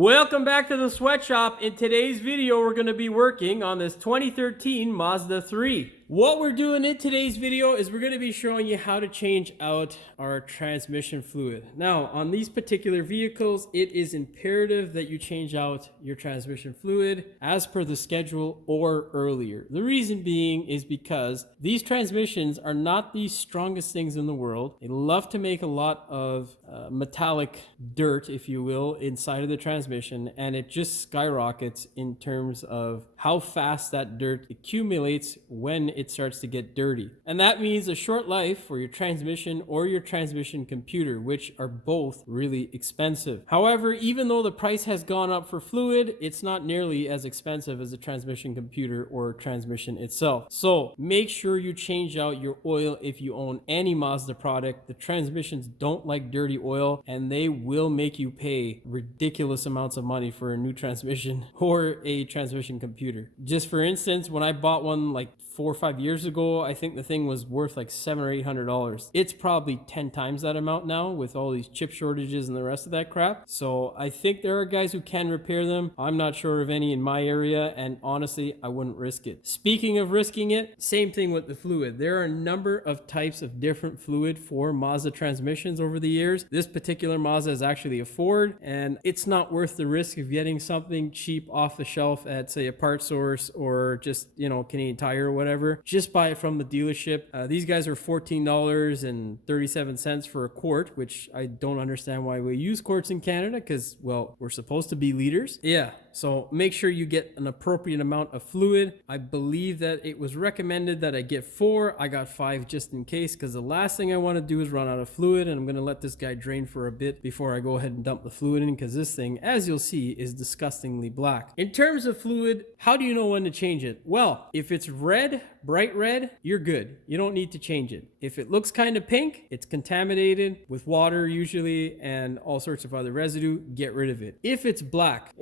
Welcome back to the sweatshop. In today's video, we're going to be working on this 2013 Mazda 3. What we're doing in today's video is we're going to be showing you how to change out our transmission fluid. Now, on these particular vehicles, it is imperative that you change out your transmission fluid as per the schedule or earlier. The reason being is because these transmissions are not the strongest things in the world. They love to make a lot of metallic dirt, if you will, inside of the transmission, and it just skyrockets in terms of how fast that dirt accumulates when it starts to get dirty. And that means a short life for your transmission or your transmission computer, which are both really expensive. However, even though the price has gone up for fluid, it's not nearly as expensive as a transmission computer or transmission itself. So make sure you change out your oil if you own any Mazda product. The transmissions don't like dirty oil, and they will make you pay ridiculous amounts of money for a new transmission or a transmission computer. Just for instance, when I bought one like 4 or 5 years ago, I think the thing was worth like $700 or $800. It's probably 10 times that amount now with all these chip shortages and the rest of that crap. So I think there are guys who can repair them. I'm not sure of any in my area, and honestly, I wouldn't risk it. Speaking of risking it, same thing with the fluid. There are a number of types of different fluid for Mazda transmissions over the years. This particular Mazda is actually a Ford, and it's not worth the risk of getting something cheap off the shelf at, say, a Part Source or just, Canadian Tire or whatever. Just buy it from the dealership. These guys are $14.37 for a quart, which I don't understand why we use quarts in Canada, because, well, we're supposed to be liters. Yeah, so make sure you get an appropriate amount of fluid. I believe that it was recommended that I get 4. I got 5 just in case, because the last thing I want to do is run out of fluid, and I'm going to let this guy drain for a bit before I go ahead and dump the fluid in, because this thing, as you'll see, is disgustingly black. In terms of fluid, how do you know when to change it? Well, if it's red, bright red, you're good. You don't need to change it. If it looks kind of pink, it's contaminated with water usually and all sorts of other residue, get rid of it. If it's black,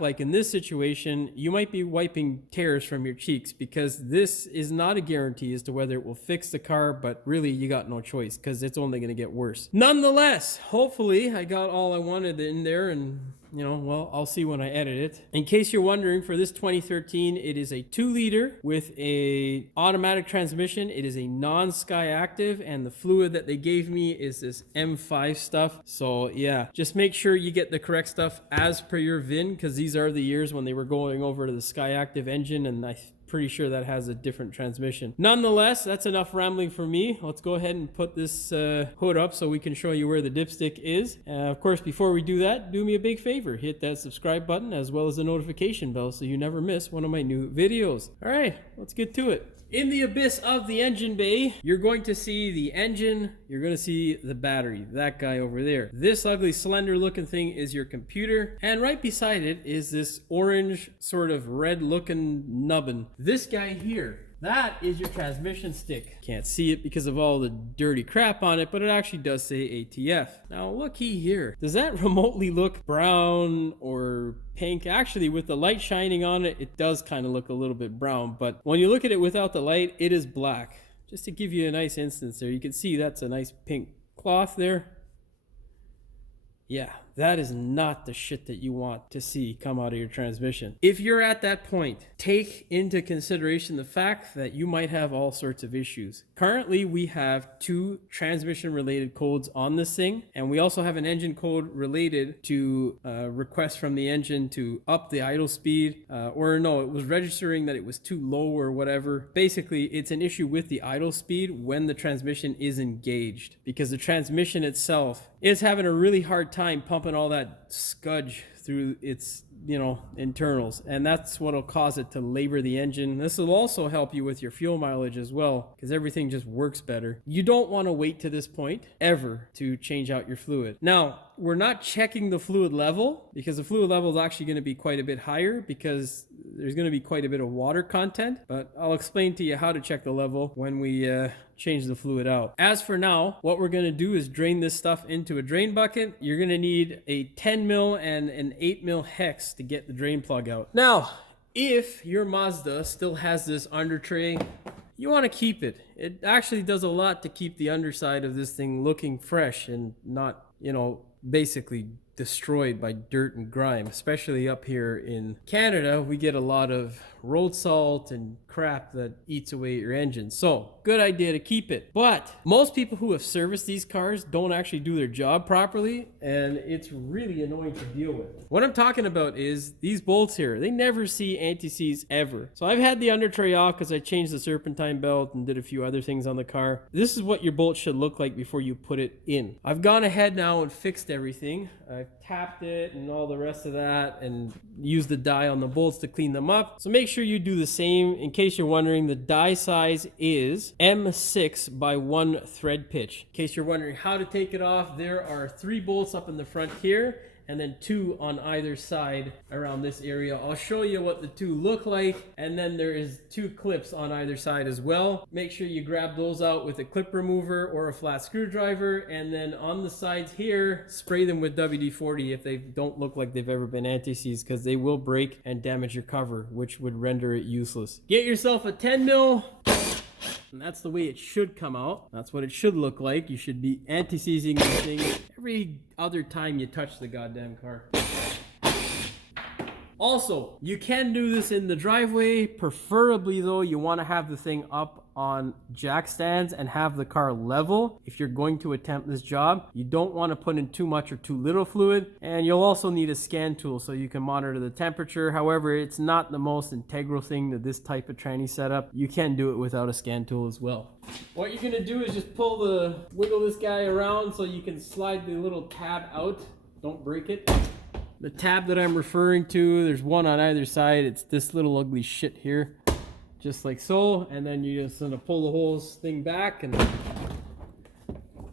like in this situation, you might be wiping tears from your cheeks, because this is not a guarantee as to whether it will fix the car, but really you got no choice because it's only going to get worse. Nonetheless, hopefully I got all I wanted in there, and I'll see when I edit it. In case you're wondering, for this 2013, it is a 2-liter with a automatic transmission. It is a non-Sky Active, and the fluid that they gave me is this M5 stuff. So yeah, just make sure you get the correct stuff as per your VIN, because these are the years when they were going over to the Sky Active engine, and pretty sure that has a different transmission. Nonetheless, that's enough rambling for me. Let's go ahead and put this hood up so we can show you where the dipstick is. Of course, before we do that, do me a big favor. Hit that subscribe button as well as the notification bell so you never miss one of my new videos. All right, let's get to it. In the abyss of the engine bay, you're going to see the engine, you're going to see the battery, that guy over there. This ugly slender looking thing is your computer, and right beside it is this orange sort of red looking nubbin. This guy here, that is your transmission stick. Can't see it because of all the dirty crap on it, but it actually does say ATF. Now looky here. Does that remotely look brown or pink? Actually, with the light shining on it, it does kind of look a little bit brown, but when you look at it without the light, it is black. Just to give you a nice instance there, you can see that's a nice pink cloth there. Yeah, that is not the shit that you want to see come out of your transmission. If you're at that point, take into consideration the fact that you might have all sorts of issues. Currently, we have 2 transmission-related codes on this thing, and we also have an engine code related to requests from the engine to up the idle speed, it was registering that it was too low or whatever. Basically, it's an issue with the idle speed when the transmission is engaged, because the transmission itself is having a really hard time pumping all that scudge through its internals, and that's what'll cause it to labor the engine. This will also help you with your fuel mileage as well, because everything just works better. You don't want to wait to this point ever to change out your fluid. Now, we're not checking the fluid level, because the fluid level is actually going to be quite a bit higher, because there's going to be quite a bit of water content, but I'll explain to you how to check the level when we change the fluid out. As for now, what we're going to do is drain this stuff into a drain bucket. You're going to need a 10 mil and an 8 mil hex to get the drain plug out. Now, if your Mazda still has this under tray, you want to keep it. It actually does a lot to keep the underside of this thing looking fresh and not, basically destroyed by dirt and grime, especially up here in Canada. We get a lot of road salt and crap that eats away your engine. So good idea to keep it. But most people who have serviced these cars don't actually do their job properly, and it's really annoying to deal with. What I'm talking about is these bolts here. They never see anti-seize ever. So I've had the under tray off because I changed the serpentine belt and did a few other things on the car. This is what your bolt should look like before you put it in. I've gone ahead now and fixed everything. I've tapped it and all the rest of that and used the dye on the bolts to clean them up. So make sure you do the same. In case you're wondering, the die size is M6 by 1 thread pitch. In case you're wondering how to take it off, there are 3 bolts up in the front here and then 2 on either side around this area. I'll show you what the 2 look like, and then there is 2 clips on either side as well. Make sure you grab those out with a clip remover or a flat screwdriver, and then on the sides here, spray them with WD-40 if they don't look like they've ever been anti-seized, because they will break and damage your cover, which would render it useless. Get yourself a 10 mil. And that's the way it should come out. That's what it should look like. You should be anti-seizing this thing every other time you touch the goddamn car. Also, you can do this in the driveway. Preferably though, you want to have the thing up on jack stands and have the car level if you're going to attempt this job. You don't want to put in too much or too little fluid, and you'll also need a scan tool so you can monitor the temperature. However, it's not the most integral thing to this type of tranny setup. You can do it without a scan tool as well. What you're gonna do is just wiggle this guy around so you can slide the little tab out. Don't break it. The tab that I'm referring to, there's one on either side. It's this little ugly shit here. Just like so, and then you're just gonna pull the whole thing back, and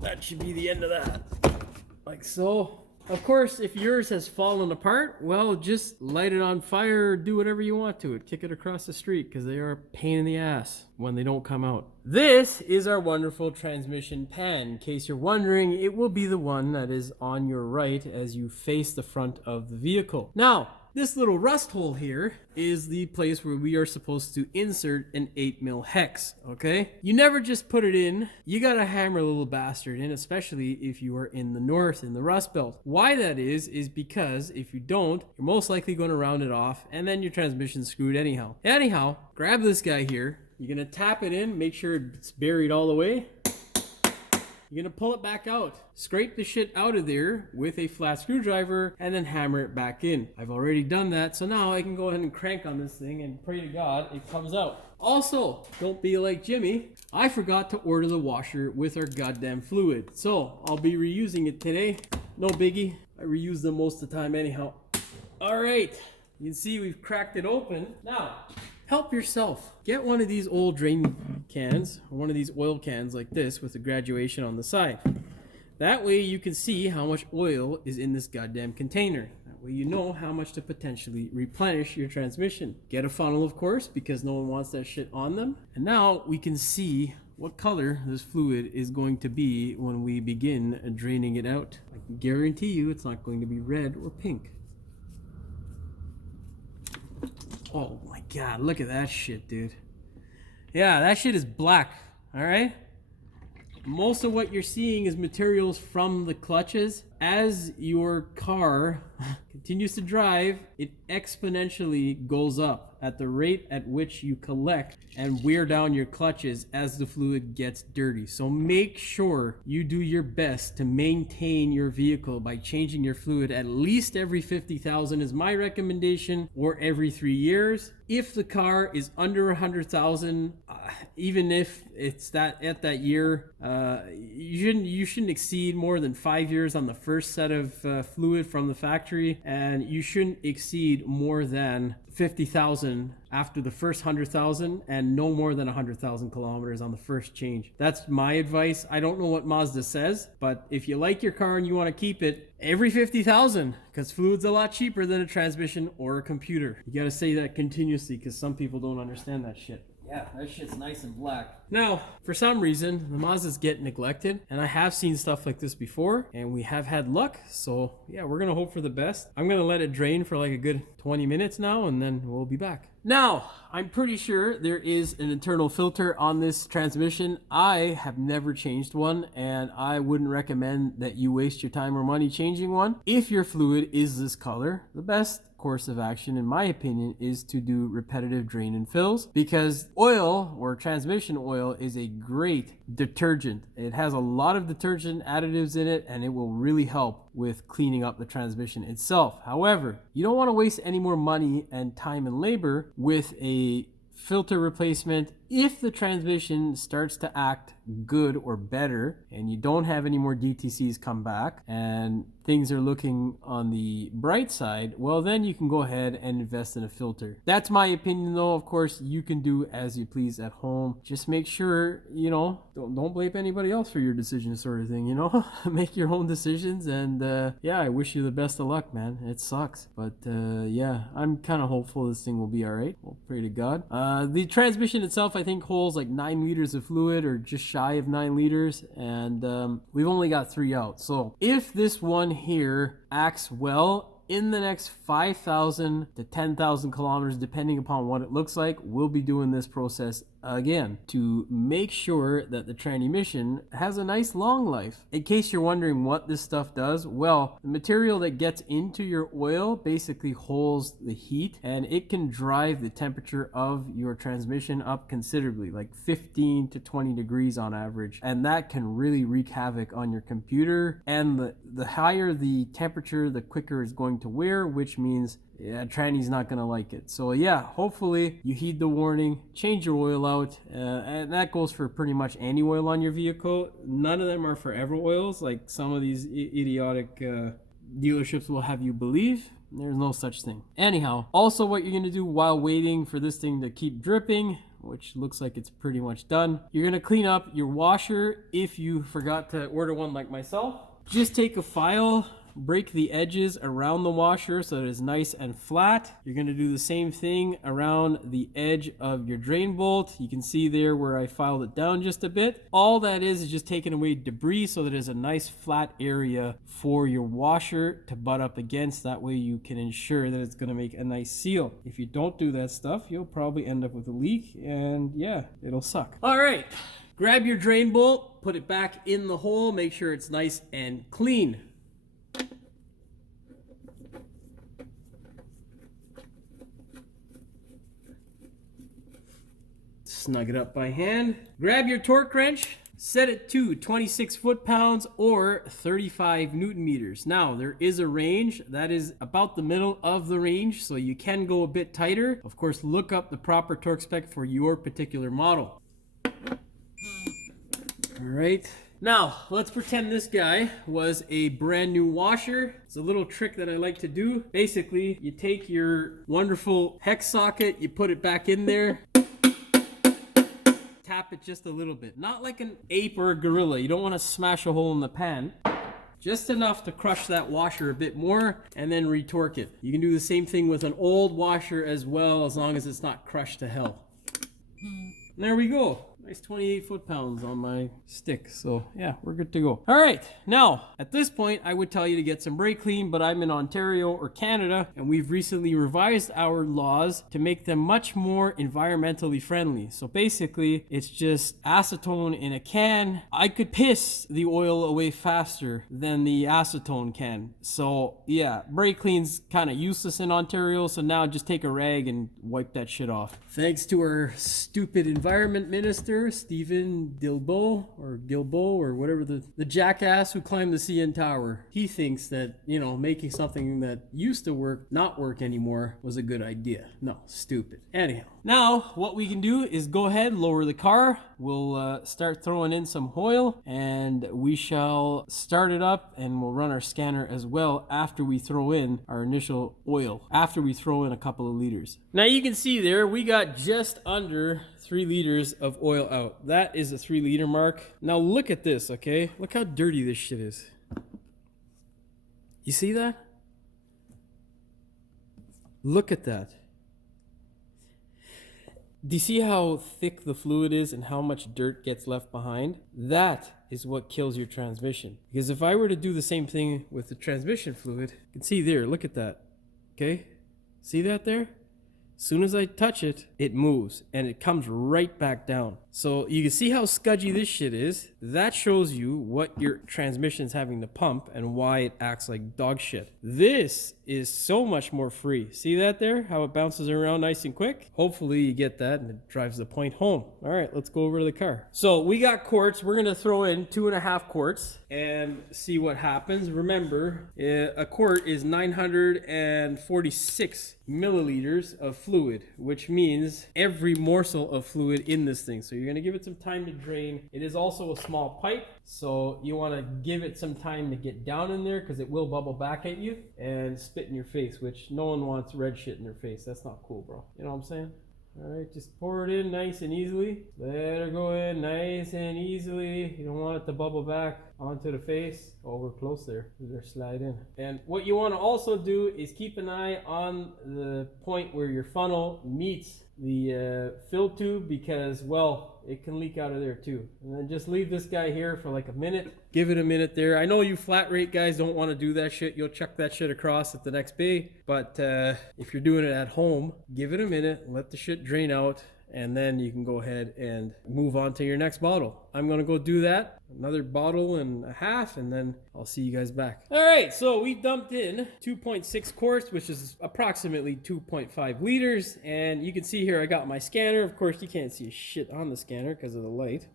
that should be the end of that. Like so. Of course, if yours has fallen apart, well, just light it on fire or do whatever you want to it. Kick it across the street, because they are a pain in the ass when they don't come out. This is our wonderful transmission pan. In case you're wondering, it will be the one that is on your right as you face the front of the vehicle. Now, this little rust hole here is the place where we are supposed to insert an 8mm hex, okay? You never just put it in. You gotta hammer a little bastard in, especially if you are in the north, in the Rust Belt. Why that is because if you don't, you're most likely gonna round it off, and then your transmission's screwed anyhow. Anyhow, grab this guy here. You're gonna tap it in, make sure it's buried all the way. You're gonna pull it back out. Scrape the shit out of there with a flat screwdriver and then hammer it back in. I've already done that, so now I can go ahead and crank on this thing and pray to God it comes out. Also, don't be like Jimmy. I forgot to order the washer with our goddamn fluid. So, I'll be reusing it today. No biggie. I reuse them most of the time anyhow. Alright, you can see we've cracked it open. Now, help yourself. Get one of these old drain cans, or one of these oil cans like this with a graduation on the side. That way you can see how much oil is in this goddamn container. That way you know how much to potentially replenish your transmission. Get a funnel, of course, because no one wants that shit on them. And now we can see what color this fluid is going to be when we begin draining it out. I can guarantee you it's not going to be red or pink. Oh my God, look at that shit, dude. Yeah, that shit is black, all right? Most of what you're seeing is materials from the clutches. As your car continues to drive, it exponentially goes up at the rate at which you collect and wear down your clutches as the fluid gets dirty. So make sure you do your best to maintain your vehicle by changing your fluid at least every 50,000 is my recommendation, or every 3 years. If the car is under 100,000, even if it's at that year, you shouldn't exceed more than 5 years on the first set of fluid from the factory, and you shouldn't exceed more than 50,000 after the first 100,000, and no more than 100,000 kilometers on the first change. That's my advice. I don't know what Mazda says, but if you like your car and you want to keep it, every 50,000, because fluid's a lot cheaper than a transmission or a computer. You got to say that continuously, because some people don't understand that shit. Yeah, that shit's nice and black. Now, for some reason, the Mazdas get neglected, and I have seen stuff like this before, and we have had luck, so yeah, we're gonna hope for the best. I'm gonna let it drain for like a good 20 minutes now, and then we'll be back. Now, I'm pretty sure there is an internal filter on this transmission. I have never changed one, and I wouldn't recommend that you waste your time or money changing one. If your fluid is this color, the best course of action, in my opinion, is to do repetitive drain and fills, because oil or transmission oil is a great detergent. It has a lot of detergent additives in it, and it will really help with cleaning up the transmission itself. However, you don't want to waste any more money and time and labor with a filter replacement if the transmission starts to act good or better and you don't have any more DTCs come back and things are looking on the bright side. Well, then you can go ahead and invest in a filter. That's my opinion, though. Of course, you can do as you please at home. Just make sure, don't blame anybody else for your decision, sort of thing, make your own decisions. And yeah, I wish you the best of luck, man. It sucks, but yeah, I'm kind of hopeful this thing will be all right. We'll pray to God. The transmission itself, I think, holds like 9 liters of fluid, or just shy of 9 liters, and we've only got 3 out. So if this one here acts well, in the next 5,000 to 10,000 kilometers, depending upon what it looks like, we'll be doing this process again to make sure that the transmission has a nice long life. In case you're wondering what this stuff does, well, the material that gets into your oil basically holds the heat, and it can drive the temperature of your transmission up considerably, like 15 to 20 degrees on average, and that can really wreak havoc on your computer. And the higher the temperature, the quicker it's going to wear, which means tranny's not going to like it. So yeah, hopefully you heed the warning, change your oil out, and that goes for pretty much any oil on your vehicle. None of them are forever oils like some of these idiotic dealerships will have you believe. There's no such thing. Anyhow, also what you're going to do while waiting for this thing to keep dripping, which looks like it's pretty much done, you're going to clean up your washer. If you forgot to order one like myself, just take a file, break the edges around the washer so that it's nice and flat. You're going to do the same thing around the edge of your drain bolt. You can see there where I filed it down just a bit. All that is just taking away debris so that there's a nice flat area for your washer to butt up against. That way you can ensure that it's going to make a nice seal. If you don't do that stuff, you'll probably end up with a leak, and yeah, it'll suck. All right, grab your drain bolt, put it back in the hole, make sure it's nice and clean. Snug it up by hand. Grab your torque wrench, set it to 26 foot-pounds or 35 newton meters. Now, there is a range that is about the middle of the range, so you can go a bit tighter. Of course, look up the proper torque spec for your particular model. All right. Now, let's pretend this guy was a brand new washer. It's a little trick that I like to do. Basically, you take your wonderful hex socket, you put it back in there, tap it just a little bit. Not like an ape or a gorilla. You don't want to smash a hole in the pan. Just enough to crush that washer a bit more and then retorque it. You can do the same thing with an old washer as well, as long as it's not crushed to hell. And there we go. Nice 28 foot-pounds on my stick. So yeah, we're good to go. All right, now at this point I would tell you to get some brake clean, but I'm in Ontario or Canada, and we've recently revised our laws to make them much more environmentally friendly. So basically it's just acetone in a can. I could piss the oil away faster than the acetone can. So yeah, brake clean's kind of useless in Ontario, so now just take a rag and wipe that shit off. Thanks to our stupid environment minister, Stephen Dilbo or whatever, the jackass who climbed the CN Tower. He thinks that, making something that used to not work anymore was a good idea. No, stupid. Anyhow, now what we can do is go ahead, lower the car. We'll start throwing in some oil, and we shall start it up, and we'll run our scanner as well after we throw in our initial oil, after we throw in a couple of liters. Now you can see there we got just under 3 liters of oil out. That is a 3 liter mark. Now look at this, okay? Look how dirty this shit is. You see that? Look at that. Do you see how thick the fluid is and how much dirt gets left behind? That is what kills your transmission. Because if I were to do the same thing with the transmission fluid, you can see there, look at that. Okay? See that there? As soon as I touch it, it moves and it comes right back down. So you can see how scudgy this shit is. That shows you what your transmission's having to pump and why it acts like dog shit. This is so much more free. See that there? How it bounces around nice and quick? Hopefully you get that and it drives the point home. All right, let's go over to the car. So we got quarts. We're gonna throw in 2.5 quarts and see what happens. Remember, a quart is 946 milliliters of fluid, which means every morsel of fluid in this thing. So you're going to give it some time to drain. It is also a small pipe, so you want to give it some time to get down in there because it will bubble back at you and spit in your face, which no one wants red shit in their face. That's not cool, bro. You know what I'm saying? All right, just pour it in nice and easily. Let her go in nice and easily. You don't want it to bubble back onto the face. Oh, we're close there. We're slide in. And what you want to also do is keep an eye on the point where your funnel meets the fill tube because, well, it can leak out of there too. And then just leave this guy here for like a minute. Give it a minute there. I know you flat rate guys don't want to do that shit. You'll chuck that shit across at the next bay. But if you're doing it at home, give it a minute. Let the shit drain out. And then you can go ahead and move on to your next bottle. I'm going to go do that. Another bottle and a half, and then I'll see you guys back. All right, so we dumped in 2.6 quarts, which is approximately 2.5 liters. And you can see here I got my scanner. Of course, you can't see shit on the scanner because of the light.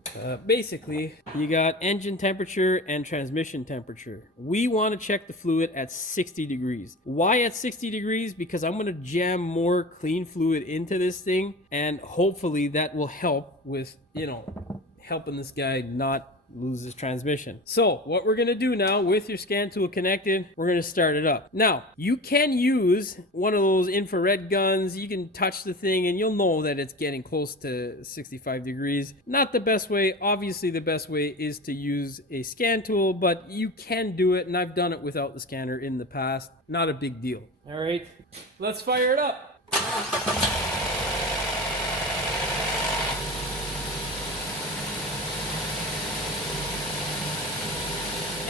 Basically, you got engine temperature and transmission temperature. We want to check the fluid at 60 degrees. Why at 60 degrees? Because I'm going to jam more clean fluid into this thing, and hopefully that will help with, you know, helping this guy not lose his transmission. So what we're going to do now with your scan tool connected, we're going to start it up. Now, you can use one of those infrared guns. You can touch the thing and you'll know that it's getting close to 65 degrees. Not the best way. Obviously, the best way is to use a scan tool, but you can do it, and I've done it without the scanner in the past. Not a big deal. All right, let's fire it up.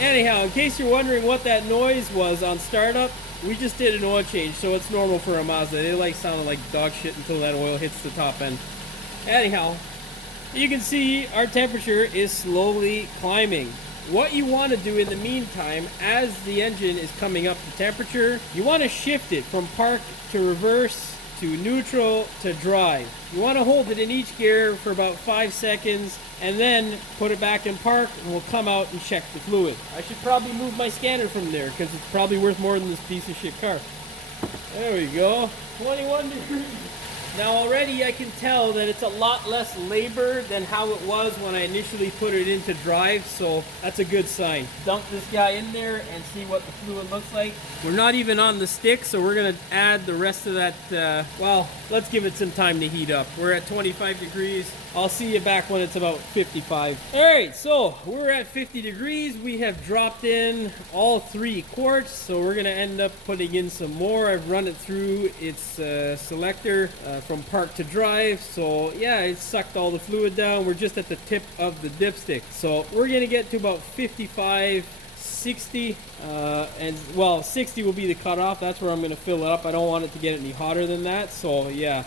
Anyhow, in case you're wondering what that noise was on startup, we just did an oil change, so it's normal for a Mazda. It like sounded like dog shit until that oil hits the top end. Anyhow, you can see our temperature is slowly climbing. What you want to do in the meantime, as the engine is coming up the temperature, you want to shift it from park to reverse to neutral to drive. You want to hold it in each gear for about 5 seconds and then put it back in park, and we'll come out and check the fluid. I should probably move my scanner from there because it's probably worth more than this piece of shit car. There we go. 21 degrees. Now already I can tell that it's a lot less labor than how it was when I initially put it into drive, so that's a good sign. Dump this guy in there and see what the fluid looks like. We're not even on the stick, so we're gonna add the rest of that, well, let's give it some time to heat up. We're at 25 degrees. I'll see you back when it's about 55. All right, so we're at 50 degrees. We have dropped in all 3 quarts, so we're gonna end up putting in some more. I've run it through its selector from park to drive. So yeah, it sucked all the fluid down. We're just at the tip of the dipstick. So we're gonna get to about 55, 60, and well, 60 will be the cutoff. That's where I'm going to fill it up. I don't want it to get any hotter than that. So yeah.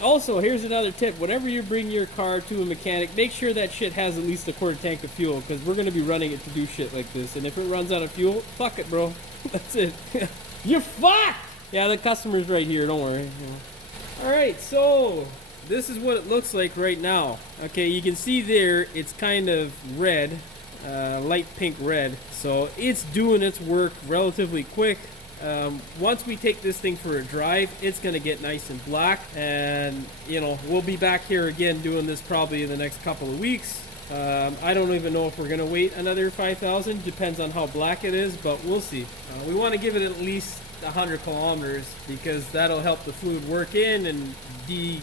Also, here's another tip. Whenever you bring your car to a mechanic, make sure that shit has at least a quarter tank of fuel, because we're going to be running it to do shit like this. And if it runs out of fuel, fuck it, bro. That's it. You're fucked! Yeah, the customer's right here. Don't worry. All right, so this is what it looks like right now. Okay, you can see there, it's kind of red. Light pink red, so it's doing its work relatively quick. Once we take this thing for a drive, it's gonna get nice and black, and you know, we'll be back here again doing this probably in the next couple of weeks. I don't even know if we're gonna wait another 5,000. Depends on how black it is, but we'll see. We want to give it at least 100 kilometers because that'll help the fluid work in, and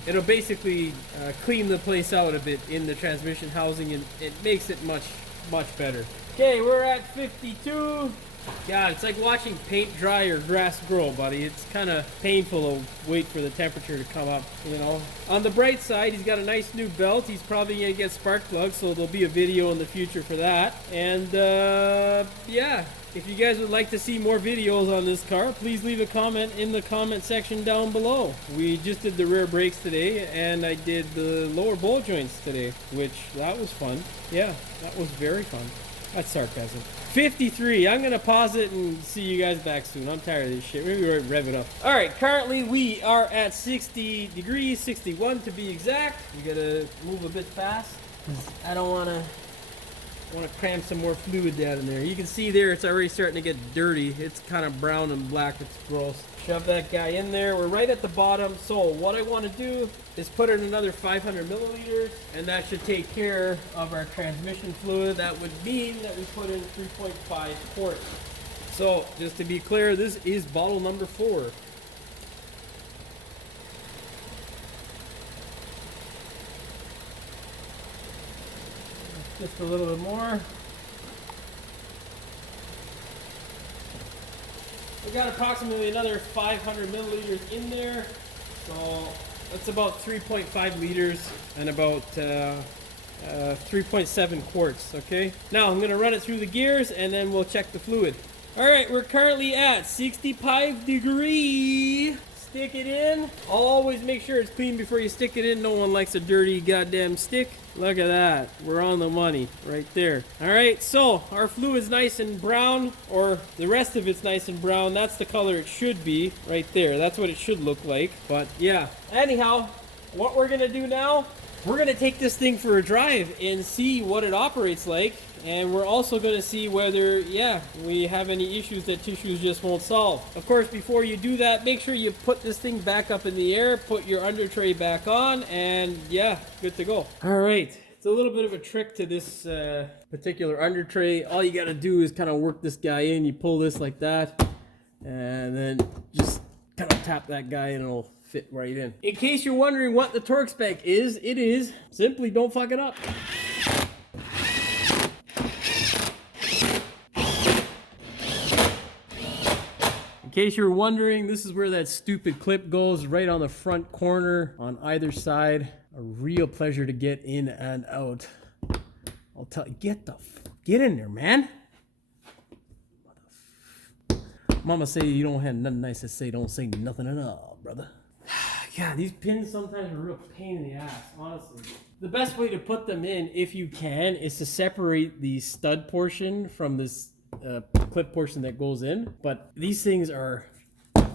it'll basically clean the place out a bit in the transmission housing, and it makes it much better. Okay, we're at 52. God, it's like watching paint dry or grass grow, buddy. It's kind of painful to wait for the temperature to come up, you know. On the bright side, he's got a nice new belt. He's probably going to get spark plugs, so there'll be a video in the future for that. And, yeah, If you guys would like to see more videos on this car, please leave a comment in the comment section down below. We just did the rear brakes today, and I did the lower ball joints today, which that was fun. Yeah, that was very fun. That's sarcasm. 53. I'm gonna pause it and see you guys back soon. I'm tired of this shit. Maybe we'll rev it up. All right, currently we are at 60 degrees, 61 to be exact. You gotta move a bit fast. I don't wanna cram some more fluid down in there. You can see there it's already starting to get dirty. It's kind of brown and black. It's gross. Shove that guy in there. We're right at the bottom. So what I want to do is put in another 500 milliliters, and that should take care of our transmission fluid. That would mean that we put in 3.5 quarts. So just to be clear, this is bottle number 4. Just a little bit more. We got approximately another 500 milliliters in there. So that's about 3.5 liters and about 3.7 quarts, okay? Now I'm gonna run it through the gears and then we'll check the fluid. All right, we're currently at 65 degrees. Stick it in. Always make sure it's clean before you stick it in. No one likes a dirty goddamn stick. Look at that. We're on the money right there. All right, so our fluid's nice and brown, or the rest of it's nice and brown. That's the color it should be right there. That's what it should look like. But yeah, anyhow, what we're gonna do now, we're gonna take this thing for a drive and see what it operates like. And we're also going to see whether, yeah, we have any issues that tissues just won't solve. Of course, before you do that, make sure you put this thing back up in the air, put your under tray back on, and yeah, good to go. All right, it's a little bit of a trick to this particular under tray. All you got to do is kind of work this guy in. You pull this like that, and then just kind of tap that guy and it'll fit right in. In case you're wondering what the torque spec is, it is simply don't fuck it up. In case you were wondering, this is where that stupid clip goes, right on the front corner on either side. A real pleasure to get in and out. I'll tell you, get in there, man. Mama say you don't have nothing nice to say, don't say nothing at all, brother. Yeah, these pins sometimes are a real pain in the ass, honestly. The best way to put them in, if you can, is to separate the stud portion from this clip portion that goes in. But these things are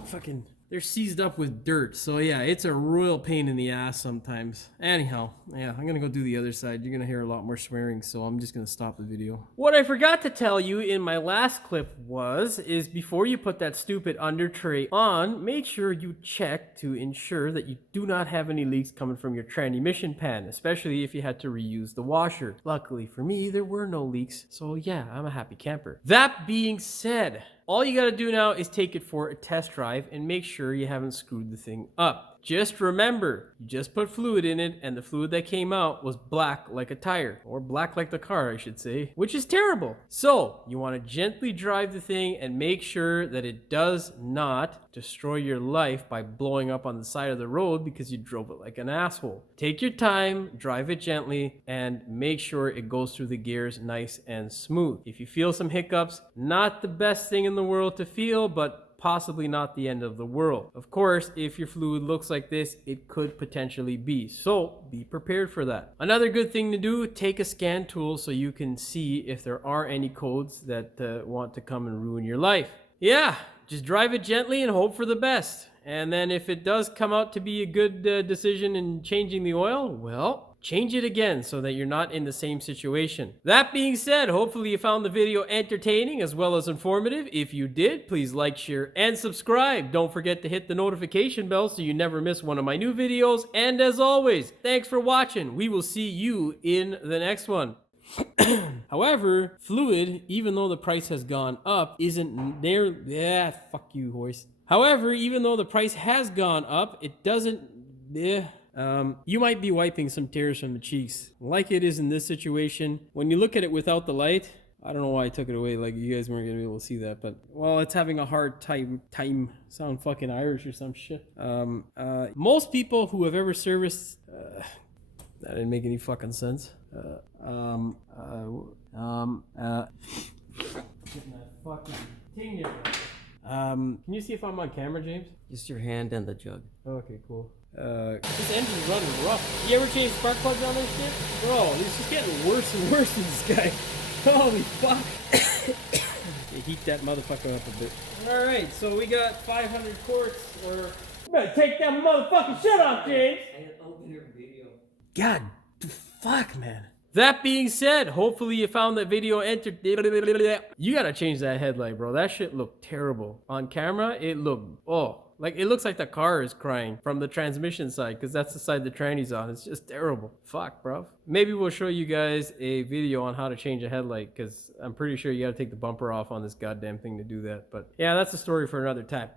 fucking, they're seized up with dirt. So yeah, it's a royal pain in the ass sometimes. Anyhow, yeah, I'm gonna go do the other side. You're gonna hear a lot more swearing, so I'm just gonna stop the video. What I forgot to tell you in my last clip is before you put that stupid under tray on, make sure you check to ensure that you do not have any leaks coming from your transmission pan, especially if you had to reuse the washer. Luckily for me, there were no leaks, so yeah, I'm a happy camper. That being said, all you gotta do now is take it for a test drive and make sure you haven't screwed the thing up. Just remember, you just put fluid in it, and the fluid that came out was black like a tire, or black like the car, I should say, which is terrible. So you want to gently drive the thing and make sure that it does not destroy your life by blowing up on the side of the road because you drove it like an asshole. Take your time, drive it gently, and make sure it goes through the gears nice and smooth. If you feel some hiccups, not the best thing in the world to feel, but possibly not the end of the world. Of course, if your fluid looks like this, it could potentially be. So be prepared for that. Another good thing to do, take a scan tool so you can see if there are any codes that want to come and ruin your life. Yeah, just drive it gently and hope for the best. And then if it does come out to be a good decision in changing the oil, well, change it again so that you're not in the same situation. That being said, hopefully you found the video entertaining as well as informative. If you did, please like, share, and subscribe. Don't forget to hit the notification bell so you never miss one of my new videos. And as always, thanks for watching. We will see you in the next one. However, fluid, even though the price has gone up, isn't near... Yeah, fuck you, horse. However, even though the price has gone up, it doesn't... you might be wiping some tears from the cheeks, like it is in this situation. When you look at it without the light, I don't know why I took it away, like you guys weren't gonna be able to see that, but, well, it's having a hard time, sound fucking Irish or some shit. Most people who have ever serviced, that didn't make any fucking sense. fucking thing there. Can you see if I'm on camera, James? Just your hand and the jug. Okay, cool. This engine's running rough. You ever change spark plugs on this shit? Bro, it's just getting worse and worse with this guy. Holy fuck. You heat that motherfucker up a bit. Alright, so we got 500 quarts, or... You better take that motherfucking shit off, James! I'll open your video. God, fuck, man. That being said, hopefully you found that video entered. You gotta change that headlight, bro. That shit looked terrible. On camera, it looked, like it looks like the car is crying from the transmission side, because that's the side the tranny's on. It's just terrible. Fuck, bro. Maybe we'll show you guys a video on how to change a headlight, because I'm pretty sure you gotta take the bumper off on this goddamn thing to do that. But yeah, that's a story for another time.